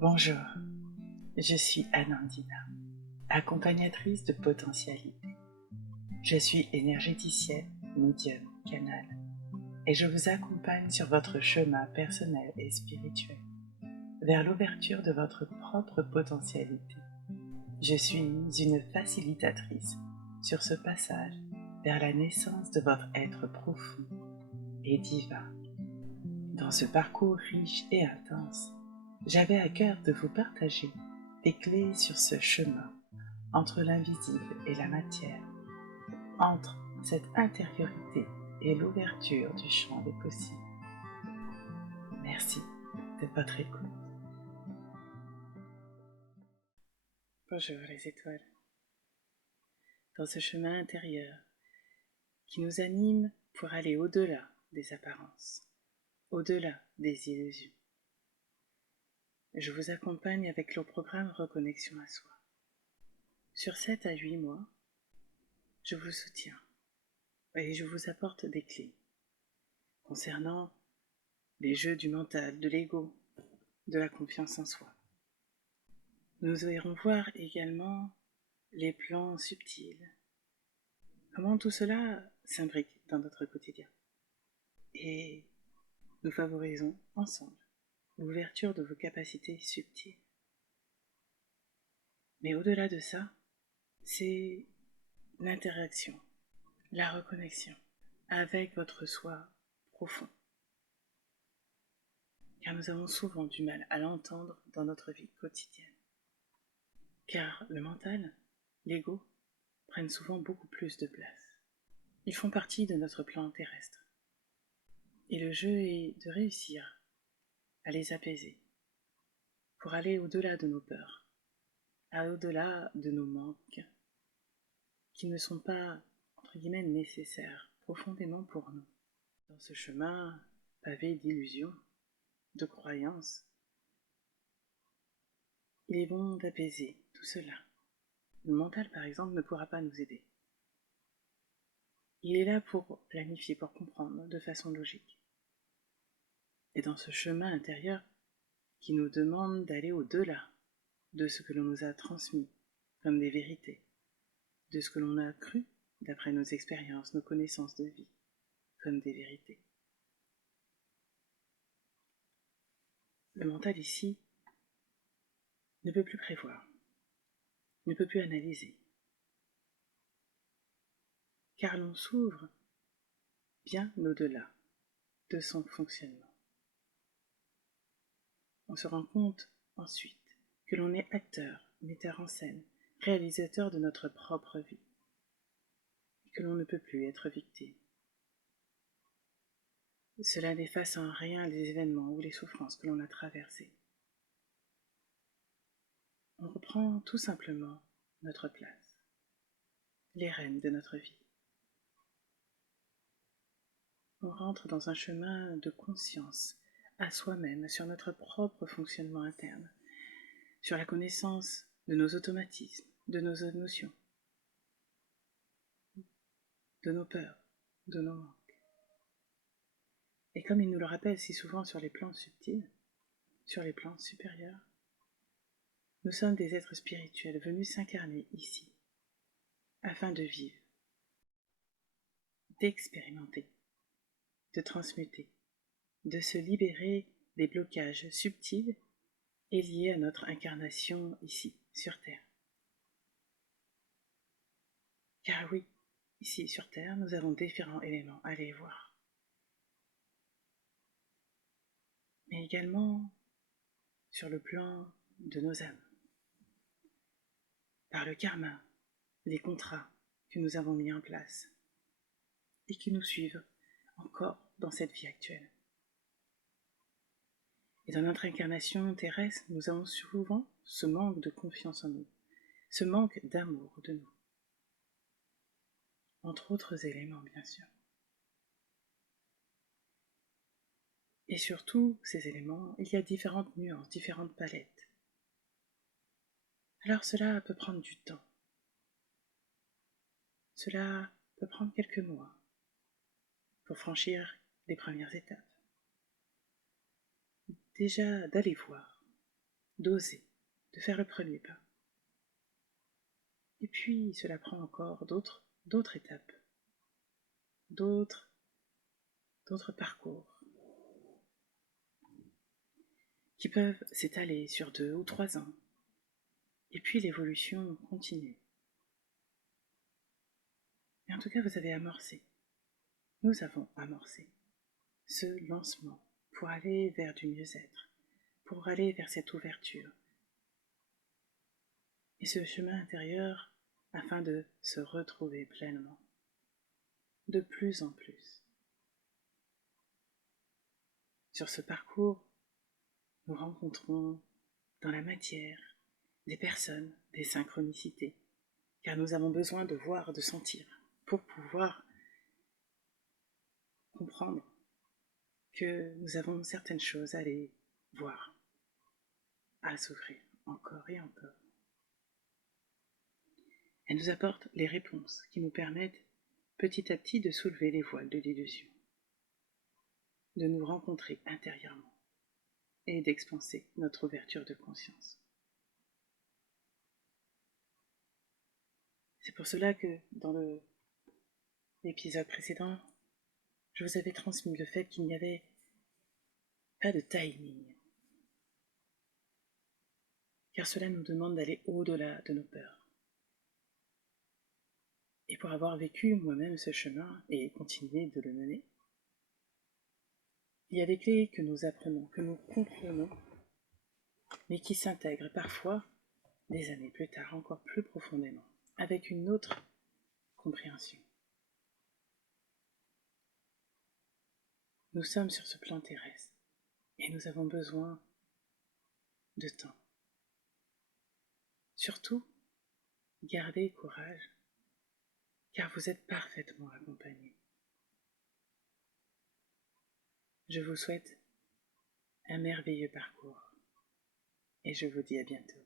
Bonjour, je suis Anandina, accompagnatrice de potentialité. Je suis énergéticienne, médium, canal, et je vous accompagne sur votre chemin personnel et spirituel, vers l'ouverture de votre propre potentialité. Je suis une facilitatrice sur ce passage vers la naissance de votre être profond et divin. Dans ce parcours riche et intense, j'avais à cœur de vous partager des clés sur ce chemin entre l'invisible et la matière, entre cette intériorité et l'ouverture du champ des possibles. Merci de votre écoute. Bonjour les étoiles. Dans ce chemin intérieur qui nous anime pour aller au-delà des apparences, au-delà des illusions, je vous accompagne avec le programme Reconnexion à soi. Sur 7 à 8 mois, je vous soutiens et je vous apporte des clés concernant les jeux du mental, de l'ego, de la confiance en soi. Nous irons voir également les plans subtils, comment tout cela s'imbrique dans notre quotidien. Et nous favorisons ensemble l'ouverture de vos capacités subtiles. Mais au-delà de ça, c'est l'interaction, la reconnexion avec votre soi profond. Car nous avons souvent du mal à l'entendre dans notre vie quotidienne. Car le mental, l'ego, prennent souvent beaucoup plus de place. Ils font partie de notre plan terrestre. Et le jeu est de réussir à les apaiser, pour aller au-delà de nos peurs, au-delà de nos manques, qui ne sont pas, entre guillemets, nécessaires profondément pour nous. Dans ce chemin pavé d'illusions, de croyances, il est bon d'apaiser tout cela. Le mental, par exemple, ne pourra pas nous aider. Il est là pour planifier, pour comprendre de façon logique. Et dans ce chemin intérieur qui nous demande d'aller au-delà de ce que l'on nous a transmis comme des vérités, de ce que l'on a cru d'après nos expériences, nos connaissances de vie, comme des vérités. Le mental ici ne peut plus prévoir, ne peut plus analyser, car l'on s'ouvre bien au-delà de son fonctionnement. On se rend compte ensuite que l'on est acteur, metteur en scène, réalisateur de notre propre vie, et que l'on ne peut plus être victime. Cela n'efface en rien les événements ou les souffrances que l'on a traversées. On reprend tout simplement notre place, les rênes de notre vie. On rentre dans un chemin de conscience à soi-même sur notre propre fonctionnement interne, sur la connaissance de nos automatismes, de nos émotions, de nos peurs, de nos manques. Et comme il nous le rappelle si souvent sur les plans subtils, sur les plans supérieurs, nous sommes des êtres spirituels venus s'incarner ici, afin de vivre, d'expérimenter, de transmuter, de se libérer des blocages subtils et liés à notre incarnation ici, sur Terre. Car oui, ici sur Terre, nous avons différents éléments à aller voir. Mais également sur le plan de nos âmes. Par le karma, les contrats que nous avons mis en place et qui nous suivent encore dans cette vie actuelle. Et dans notre incarnation terrestre, nous avons souvent ce manque de confiance en nous, ce manque d'amour de nous. Entre autres éléments, bien sûr. Et sur tous ces éléments, il y a différentes nuances, différentes palettes. Alors cela peut prendre du temps. Cela peut prendre quelques mois pour franchir les premières étapes. Déjà d'aller voir d'oser, de faire le premier pas. Et puis cela prend encore d'autres étapes, d'autres parcours qui peuvent s'étaler sur 2 ou 3 ans. Et puis l'évolution continue. Et en tout cas, vous avez amorcé, nous avons amorcé ce lancement pour aller vers du mieux-être, pour aller vers cette ouverture. Et ce chemin intérieur afin de se retrouver pleinement, de plus en plus. Sur ce parcours, nous rencontrons dans la matière des personnes, des synchronicités, car nous avons besoin de voir, de sentir, pour pouvoir comprendre que nous avons certaines choses à aller voir, à s'ouvrir encore et encore. Elle nous apporte les réponses qui nous permettent petit à petit de soulever les voiles de l'illusion, de nous rencontrer intérieurement et d'expanser notre ouverture de conscience. C'est pour cela que dans l'épisode précédent, je vous avais transmis le fait qu'il n'y avait pas de timing, car cela nous demande d'aller au-delà de nos peurs. Et pour avoir vécu moi-même ce chemin et continuer de le mener, il y a des clés que nous apprenons, que nous comprenons, mais qui s'intègrent parfois, des années plus tard, encore plus profondément, avec une autre compréhension. Nous sommes sur ce plan terrestre et nous avons besoin de temps. Surtout, gardez courage, car vous êtes parfaitement accompagnés. Je vous souhaite un merveilleux parcours et je vous dis à bientôt.